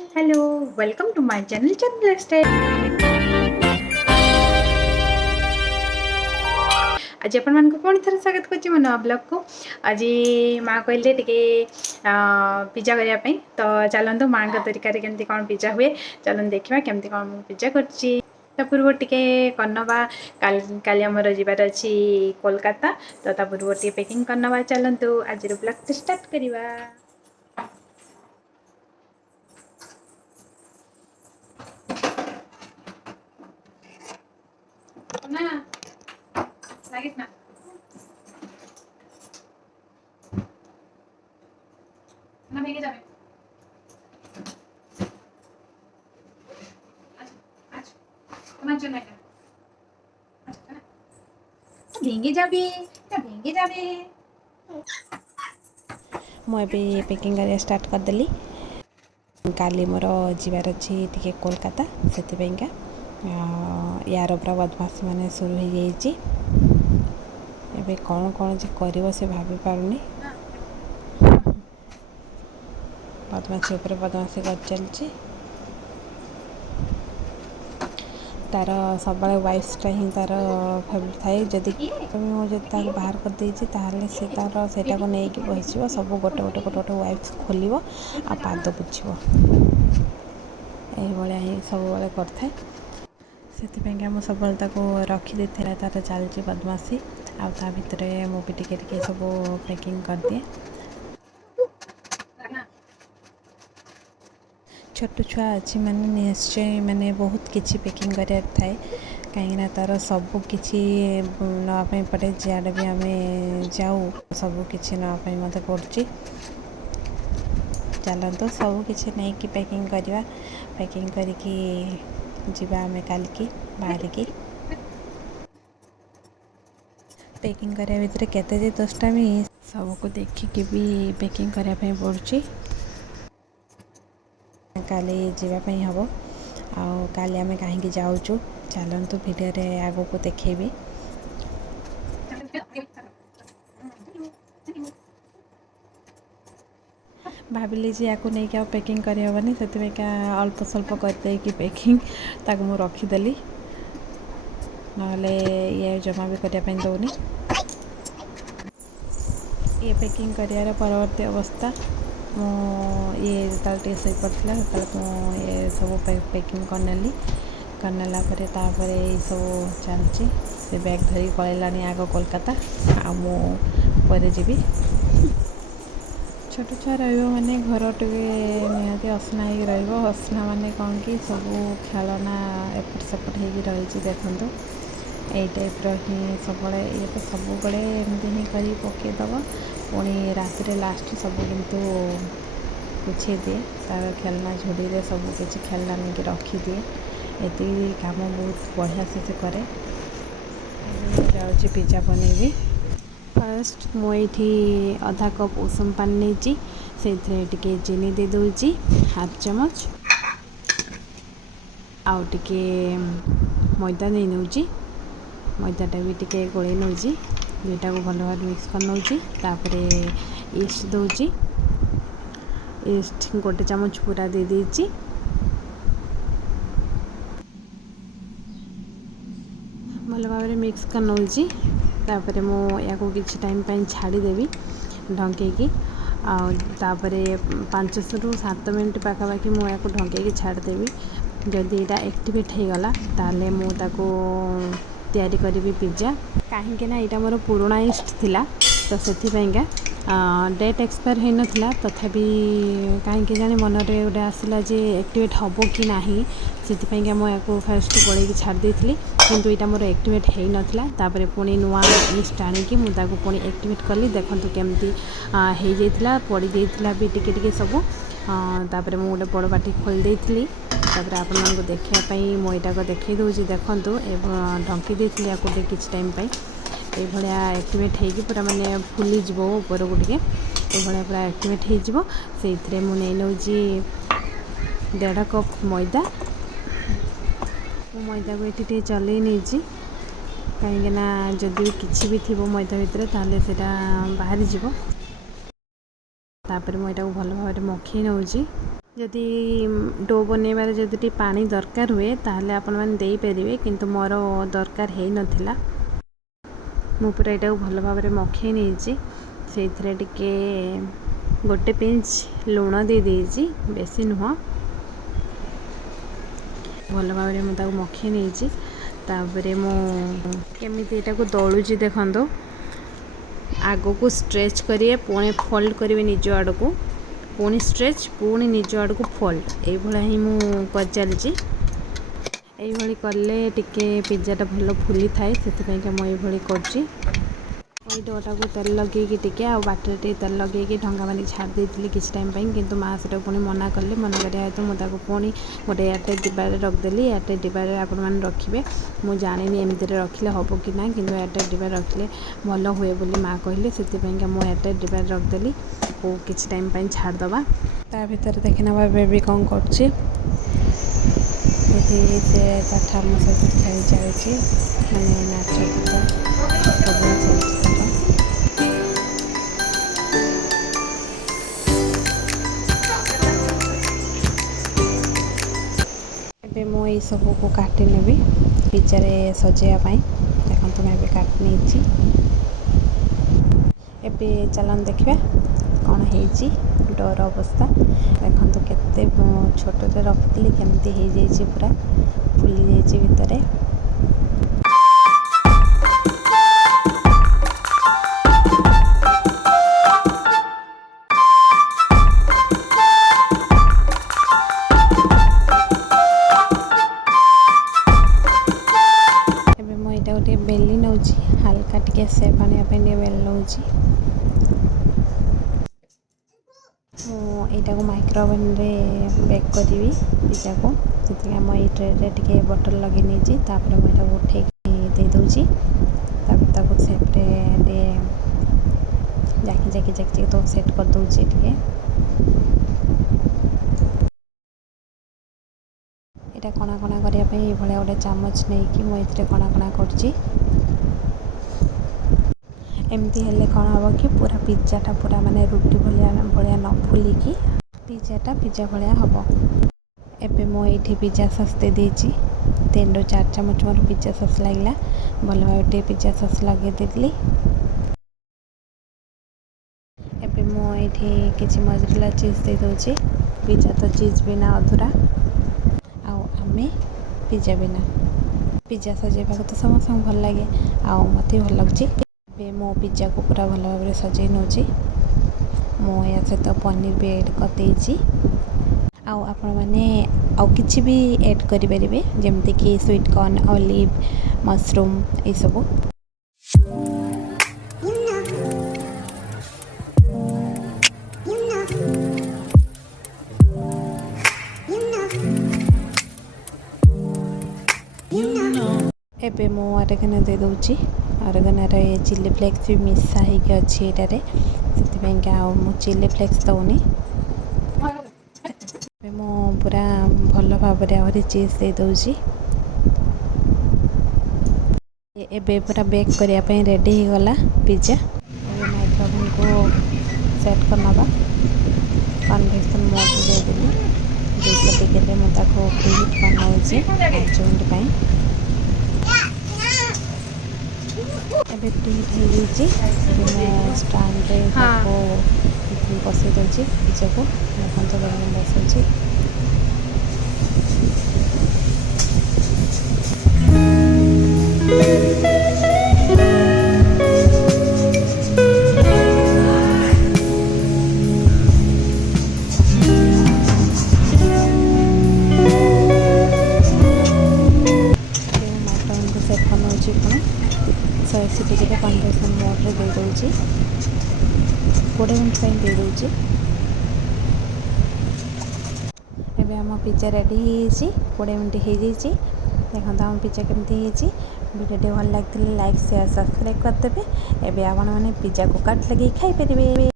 Hello, welcome to my channel channel lifestyle. आज आपण पुणी थर स्वागत कर नुआ ब्लॉग को। आज माँ कहले टे पिज्जा करने तो चलतु माँ तरीका केमती कौन पिज्जा हुए चलते देखा केमती कौन पिज्जा कर पूर्व टे करनवा काली आमर जबार अच्छी कोलकाता तो पूर्व टे पैकिंग करनवा चलतु आज ब्लॉग स्टार्ट करवा। ना लागित ना ना भेगे जाबे आज তোমার জন্য এটা ভেঙে যাবে না ভেঙে যাবে। मुझे पैकिंग कर स्टार्ट करदेली। काली मोर जीवार अच्छी टी कोलकाता से यार पूरा बदमाशी मान शुरू हो जाइए। एबे कौन कौन जे कर से भाभी पारुनी बदमाशी उपर बदमाशी कर चलची। तार सब वाइफ्सटा ही तार फेवरेट थाए जदि मुझे बाहर कर देती ताहले से तार सेटा को लेकिन बस सब गोटे गोटे गोटे गोटे वाइफ्स खोल आ पाद पुछ यही सब करे से मुझे सब रखीदे तार चलती बदमाशी आ भितर मुझे टे सब पैकिंग कर दिए। छोट छुआ अच्छी माने निश्चय माने बहुत किसी पैकिंग करार थाए कहीं तार सब किसी नापी पड़े जियाड़े भी आम जाऊ सब किसी नापी मत पड़ी। चलते सब किसी नहीं कि पैकिंग करवा पैकिंग करके जीवा आम काल की बाहर की पैकिंग करने भितर केते 10टा भी सबको देखिकी भी पैकिंग करने पड़ी। काली जावाई हम आली आम कहीं जाऊँ चलतु भिडियो आग को देखेबी। भाविली जी या नहीं पैकिंग करहबनी से अल्प स्वल्प करदे पैकिंग ताक मु रखीदेली ना ये जमा भी करने दौनी। ये पैकिंग कर परवर्ती अवस्था ये जो सही पड़ता ये सब पैकिंग करनेला सब चलती से बैग धरिक पलैलानी आग कोलकाता आगे जी। छोट छुआ रही घर टे निहाती असना हो असना मान कौन कि सब खेलना एपट सेपट हो रही देखु यही टाइप ही सब ये तो सब बड़े एमती ही कर पकईदब पुणी राति लास्ट सब किंतु गुछे दिए तार खेलना झोड़ी रे सब किसी खेलना नहीं रखीदिए ये काम बहुत बढ़िया से करे। जाऊँगी पिज्जा बनैबी। फर्स्ट मुझे आधा कप उषुम पानी नहीं से चीनी दे दूची हाफ चमच आउ टे मैदा नहीं नौची मैदाटा भी टे गोले नौची दुईटा को भल भाव मिक्स कर नौची तापरे ईस्ट दूची ईस्ट गोटे चामच पूरा दे देची भल भाव मिक्स कर नौची तापरे मो या किसी टाइम छाड़देवी ढंकई आउे 5 ରୁ 7 मिनट पाखापाखि मुझे ढंकई छाड़देवी जदि यहाँ एक्टिवेट हो गला ताले मु ताको तैयारी करी पिज्जा कहीं यहाँ मोर पुराणा ईस्ट थिला तो से डेट एक्सपायर हो नाला तथापि कहीं जाने मनरे गोटे आसला जे एक्टिवेट हम कि ना से मुझे फास्ट गोल छाड़ी किंतु यहाँ मोर एक्टिवेट हो नाला पुणी नुआ ईस्ट आणिकी मुझे पुणी एक्टिवेट कली देखूँ केमती हो जाता पड़ जाता भी टिके सब तापर मुझे गोटे बड़ बाटी खोल देती तापर आपको देखापी मुझा को देखे दूसरी देखूँ ढंकी देती या किसी टाइम ये एक्टिवेट हो पूरा माने फुली जीवो ऊपर को टे ये पूरा एक्टिवेट हो से मुझे नौची 1.5 कप मैदा मैदा को ये चल नहीं कहीं जदि किसी भी थी मैदा भितर ताले से बाहरी जीव तापर मुझे भल भाव मखी नौची जदि डो बनइबार जदि पानी दरकार हुए ताहले आपण माने देई परिबे किंतु मोर दरकार हेई नथिला। मु पूरा एटा भल भाव में मखई नहीं से टिके गोटे पिंच लुण दे देइछि बेसी नुह भल भाव में मुझे मखई नहीं तापरे मु केमिति एटा को दलुची देखंदो आगो को स्ट्रेच करिए पुणी फोल्ड करिवे निज आड़ को पुणी स्ट्रेच पुणी निज आड़ को फोल्ड ये ही मु कर चलची ये कले टिके पिज्जाटा भल फुली थाए से मुझे करची डोटा को तेल लगे टिके आ बाटर टे तेल लगे ढंगा मानी छाड़ देती किसी टाइम किंतु माँ से पुणी मना कले मना करा हेतु मुझे पुणी गोटे एयरटाइट डिब्बारे रखदेली एयरटाइट डिब्बारे आपण मैंने रखिए मुझे जानी एमती रखिले हम कि ना कि एयरटाइट डिब्बारे रखिले भल हुए बोली माँ कहले से मुझे एयरटाइट डिब्बारे रखदेली को किसी टाइम छाड़दबा ता भर देखना बेबी कौन कर ठाम सहित खेल चलती मैंने नाच गीत सब चलती मु ये सब को काटी नेबी पिज्जारे सजाइवाई देखो मैं काट नहीं एबे चलन देखा कौन है डोर अवस्था देखो केते छोटे रखी केमती हो जाइए पूरा फुली जाइए भितर गोटे बेली नौ हल्का टिके सेप आने बेल नौ यहाँ को माइक्रोवेव रे बेक करी पिज्जा को जी आम ये ट्रे टे बटर लगे नहीं मुझे उठे दे दूँगी सेप्रे जाकी जाकी जाकी तो सेट कर दूँगी टे यहाँ कणा कणा करने ये गोटे चामच नहीं कि मुझे कणा कणा कर एमती हेल्ले कौन हम कि पूरा पिज्जाटा पूरा माने रुटी भाया न फुलिकी पिज्जाटा पिज्जा भाया हम एबे मो ये पिज्जा सस दे देछि 3 ରୁ 4 चामच मोर पिज्जा सस लगला भल भाव पिज्जा सस लगे देली एबे मो ये किसी मोजरेला चीज दे दूची पिज्जा तो चीज बिना अधूरा आमे पिज्जा बिना पिज्जा सजेबा तो समस्त भल लगे आ मत भल लगे मो पिज्जा को पूरा भल भाव में सजे नौची मो या सहित पनीर भी ऐड कर आपण मैंने आउ किछि भी ऐड करें जमती कि स्वीट कॉर्न ऑलिव मशरूम ये सब एबे मो अरेगना दे दूची अरेगनार ये चिली फ्लेक्स भी मिसा होगी अच्छी ये से चिली फ्लेक्स दौनी मो पूरा भल भाव में चीज दे दूची एबे पूरा बेक करने रेडी हो गला पिज्जा माइक्रोवेव को सेट करना कन्वेक्शन मोड दे देली 200 डिग्री में प्रीहीट करना 5 मिनट एबे प्रीहीट हो मैं स्टैंड रे बसई दूसरी पिज्जा को देखते बसई डिग्री कन्वेक्शन मोड रे दे दूची 20 मिनट दे दूची एबे हम पिज्जा रेडी हो 20 मिनट हो जाइए देखते आम पिज्जा केमती वीडियो भल लगे लाइक शेयर सब्सक्राइब करदेवे एबे आपण मैंने पिज्जा को काट लगे खाई पारे।